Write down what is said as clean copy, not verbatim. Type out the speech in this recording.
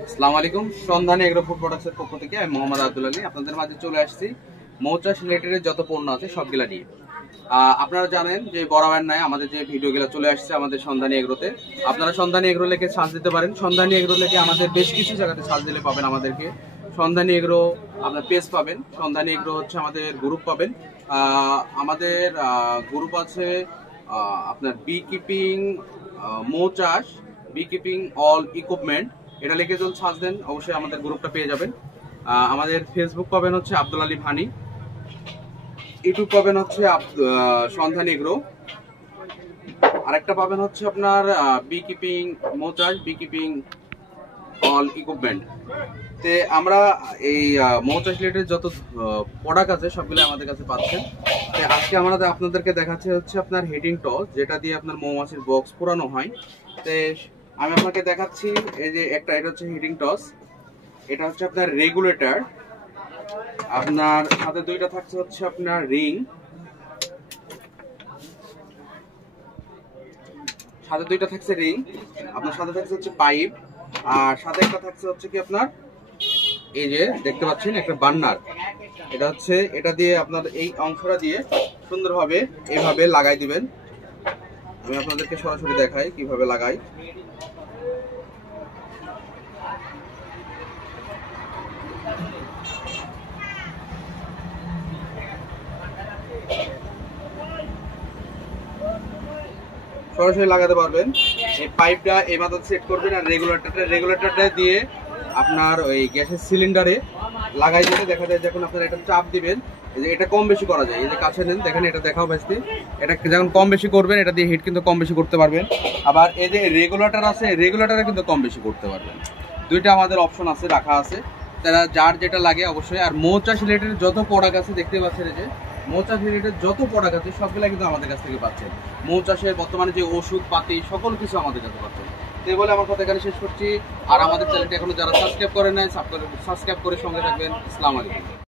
আসসালামু আলাইকুম। সন্ধানী এগ্রো ফুড প্রোডাক্টসের পক্ষ থেকে আমি মোহাম্মদ আব্দুল আলী আপনাদের মাঝে চলে আসছি মৌচাষ রিলেটেড যত পণ্য আছে সবগুলা নিয়ে। আপনারা জানেন যে বরাবর নাই আমাদের যে ভিডিওগুলো চলে আসছে আমাদের সন্ধানী এগ্রোতে। আপনারা সন্ধানী এগ্রো লেখে সার্চ দিতে পারেন। সন্ধানী এগ্রো লেখে আমাদের বেশ কিছু জায়গাতে সার্চ দিলে পাবেন আমাদেরকে। সন্ধানী এগ্রো আপনার পেজ পাবেন, সন্ধানী এগ্রো হচ্ছে আমাদের গ্রুপ পাবেন। আমাদের গ্রুপ আছে আপনার বি কিপিং, মৌচাষ, বি কিপিং অল ইকুইপমেন্ট, এটা লিখে যদি সার্চ দেন অবশ্যই আমাদের গ্রুপটা পেয়ে যাবেন। আমাদের ফেসবুক পাবেন হচ্ছে আব্দুল আলী ভানি, ইউটিউব পাবেন হচ্ছে সন্ধানী এগ্রো, আরেকটা পাবেন হচ্ছে আপনার বি কিপিং মৌচাষ, বি কিপিং অল ইকুইপমেন্ট। তে আমরা এই মৌচাষ রিলেটেড যত প্রোডাক্ট আছে সবগুলো আমাদের কাছে পাচ্ছেন। আজকে আমরা আপনাদেরকে দেখাচ্ছি হচ্ছে আপনার হেডিং টস, যেটা দিয়ে আপনার মৌমাছির বক্স পুরানো হয়। তে আমি আপনাকে দেখাচ্ছি এই যে একটা, এটা হচ্ছে হিটিং টস, এটা হচ্ছে আপনার রেগুলেটর, আপনার সাথে দুইটা থাকছে হচ্ছে আপনার রিং, সাথে দুইটা থাকছে রিং, আপনার সাথে থাকছে হচ্ছে পাইপ, আর সাথে একটা থাকছে হচ্ছে কি আপনার এই যে দেখতে পাচ্ছেন একটা বার্নার। এটা হচ্ছে এটা দিয়ে আপনার এই অংশটা দিয়ে সুন্দরভাবে এইভাবে লাগাই দিবেন। আমি আপনাদেরকে সরাসরি দেখাই কিভাবে লাগাই। সরাসরি লাগাতে পারবেন। এই পাইপটা এই মাথায় সেট করবেন, আর রেগুলেটরটা দিয়ে আপনার ওই গ্যাসের সিলিন্ডারে লাগাই দিলে দেখা যায় যখন আপনার এটা চাপ দিবেন, এই যে এটা কম বেশি করা যায়। এই যে কাছে নেন, দেখেন এটা দেখাও বেশি, এটা যখন কম বেশি করবেন এটা দিয়ে হিট কিন্তু কম বেশি করতে পারবেন। আবার এই যে রেগুলেটর আছে, রেগুলেটরে কিন্তু কম বেশি করতে পারবেন। দুইটা আমাদের অপশন আছে, রাখা আছে, তারা যার যেটা লাগে অবশ্যই। আর মৌচাষ রিলেটেড যত প্রোডাক্ট আছে দেখতে পাচ্ছেন, এই যে মৌচাষ রিলেটেড যত প্রোডাক্ট আছে সবগুলা কিন্তু আমাদের কাছ থেকে পাচ্ছেন। মৌচাষের বর্তমানে যে ওষুধ পাতি সকল কিছু আমাদের কাছে পাচ্ছেন। এই বলে আমার কথা এখানে শেষ করছি। আর আমাদের চ্যানেলটি এখনো যারা সাবস্ক্রাইব করেন নাই, সাবস্ক্রাইব করে সঙ্গে থাকবেন। আসসালামু আলাইকুম।